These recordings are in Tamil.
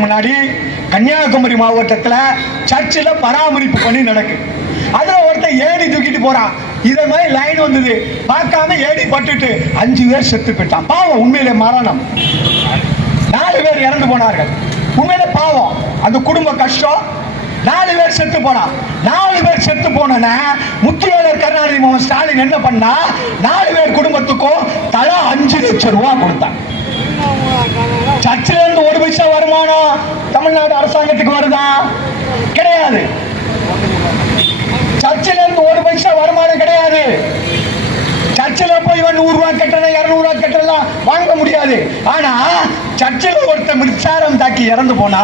முன்னாடி கன்னியாகுமரி மாவட்டத்துல சர்ச்சில் பராமரிப்பு பணி நடக்கு. அதுல ஒருத்தன் ஏணி தூக்கிட்டு போறான் இதே மாதிரி லைன் வந்தது. பார்க்காம ஏணி பட்டுட்டு அஞ்சு பேர் செத்து போயிட்டான். பாவம் உண்மையிலே மரணம். நாலு பேர் இறந்து போனார்கள். உண்மையில பாவம். அந்த குடும்ப கஷ்டம். நாலு பேர் செத்து போனான் நாலு பேர் செத்து போனன முத்துவேலர் கருணாநிதி மோகன் ஸ்டாலின் என்ன பண்ணா நாலு பேர் குடும்பத்துக்கும் தலா அஞ்சு லட்சம் ரூபாய் கொடுத்தான். சர்ச்சில் இருந்து ஒரு பைசா வருமானம் தமிழ்நாடு அரசாங்கத்துக்கு வருதா? கிடையாது. சர்ச்சில் இருந்து ஒரு பைசா வருமானம் கிடையாது. சர்ச்சில் போய் இவன் நூறு ரூபாய் கட்டணும் இருநூறு ரூபாய் கட்டலாம் வாங்க முடியாது. ஆனா சர்ச்சில் ஒருத்தன் மின்சாரம் தாக்கி இறந்து போனா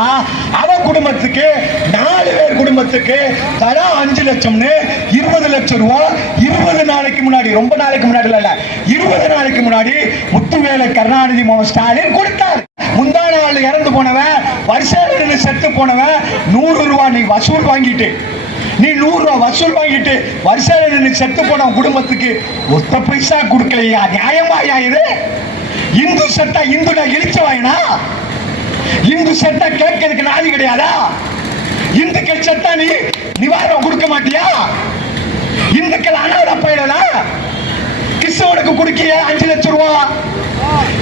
அவன் குடும்பத்துக்கு நாலு பேர் குடும்பத்துக்கு தலா அஞ்சு லட்சம்னு இருபது லட்சம் ரூபாய் இருபது முன்னாடி ரொம்ப நாளைக்கு முன்னாடி இல்ல. இருபது நாளைக்கு முன்னாடி முத்துவேலை கருணாநிதி ஸ்டாலின் கொடுத்தார். முந்தா நாள் இறந்து போனவன் வருஷம் செத்து போனவன் நூறு ரூபாய் நீ வசூல் வாங்கிட்டு. நீ நூறு ரூபாய் வசூல் வாங்கிட்டு வருஷம் நின்று செத்து போன குடும்பத்துக்கு ஒத்த பைசா கொடுக்கலையா? நியாயமாயா இது? இந்து சட்டா இந்துடா இழிச்ச வாயினா இந்து சட்டா கேட்கறதுக்கு நாதி கிடையாதா? இந்துக்கள் சட்டா நீ நிவாரணம் கொடுக்க மாட்டியா? இந்துக்கள் அனாதை பயிரலா கிறிஸ்தவனுக்கு குடுக்கிய அஞ்சு லட்சம் ரூபா.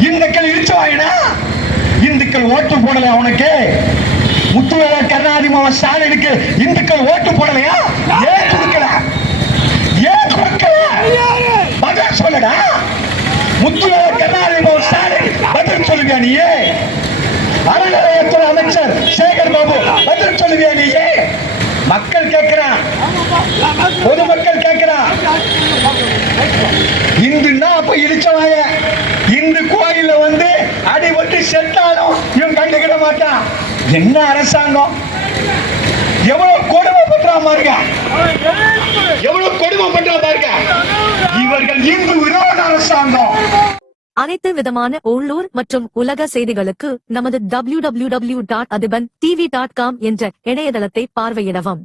இந்துக்கள் இருச்சவாயினா இந்துக்கள் ஓட்டு போடல அவனுக்கு முத்துவேல கருணாநிதி மாவன் ஸ்டாலினுக்கு இந்துக்கள் ஓட்டு போடலையா? ஏன் கொடுக்கல? ஏன் கொடுக்கல? பதில் சொல்லடா. முத்துவேல கருணாநிதி மாவன் ஸ்டாலின் பதில் சொல்லுவியா நீயே? அறநிலையத்துறை அமைச்சர் சேகர் பாபு பதில் சொல்லுவியா நீ? மக்கள் கேட்கிறான் பொதுமக்கள் கேட்கிறான் இந்துன்னா அப்ப இழிச்சவாங்க இந்து கோயில வந்து அடிபட்டு செத்தாலும் இவன் கண்டுக்கிட மாட்டான் என்ன அரசாங்கம்? எவ்வளவு கொடுமை பண்றான் பாருங்க. எவ்வளவு கொடுமை பண்றான் பாருங்க. இவர்கள் இந்து விரோத அரசாங்கம். அனைத்து விதமான உள்ளூர் மற்றும் உலக செய்திகளுக்கு நமது W W W dot Athiban TV dot com என்ற இணையதளத்தை பார்வையிடவும்.